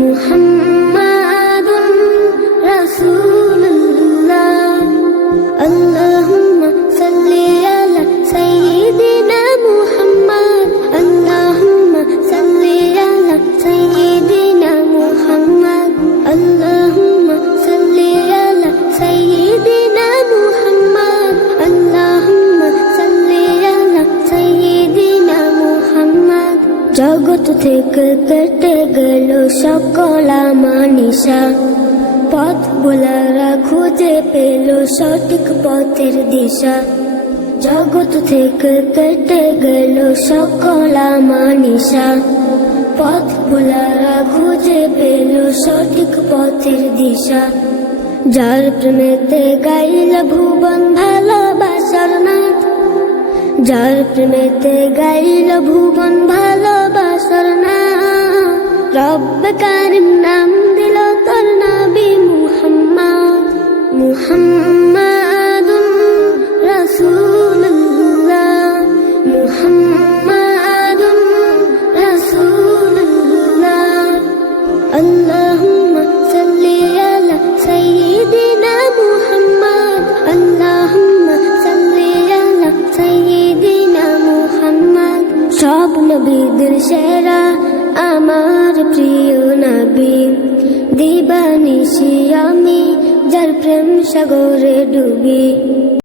মুহাম্মাদুর রাসূলুল্লাহ। আল্লাহুম্মা সাল্লি আলা সাইয়্যিদিনা মুহাম্মাদ। আল্লাহুম্মা সাল্লি আলা সাইয়্যিদিনা মুহাম্মাদ। আল্লাহুম্মা সাল্লি আলা সাইয়্যিদিনা মুহাম্মাদ। আল্লাহুম্মা সাল্লি আলা সাইয়্যিদিনা মুহাম্মাদ। জগৎ থেকে কেটে গেল সকল আমানিশা, পথ ভোলারা খুঁজে পেল সঠিক পথের দিশা। জগৎ থেকে কেটে গেল সকল আমানিশা, পথ ভোলারা খুঁজে পেল সঠিক পথের দিশা। যার প্রেমেতে গাইল ভুবন ভালোবাসার নাথ, যার প্রেমেতে গাইল ভুবন ভালোবাসার নাথ। রব্বে কারিম নাম দিল তোর নবী মুহাম্মদ। মুহাম্মাদুর রাসূলুল্লাহ। মুহাম্মাদুর রাসূলুল্লাহ। আল্লাহুম্মা সাল্লি আলা সাইয়্যিদিনা মুহাম্মদ। আল্লাহুম্মা সাল্লি আলা সাইয়্যিদিনা মুহাম্মদ। সব নবীদের সেরা আমার প্রিয় নবী, দিবানিশি আমি যার প্রেম সাগরে ডুবি।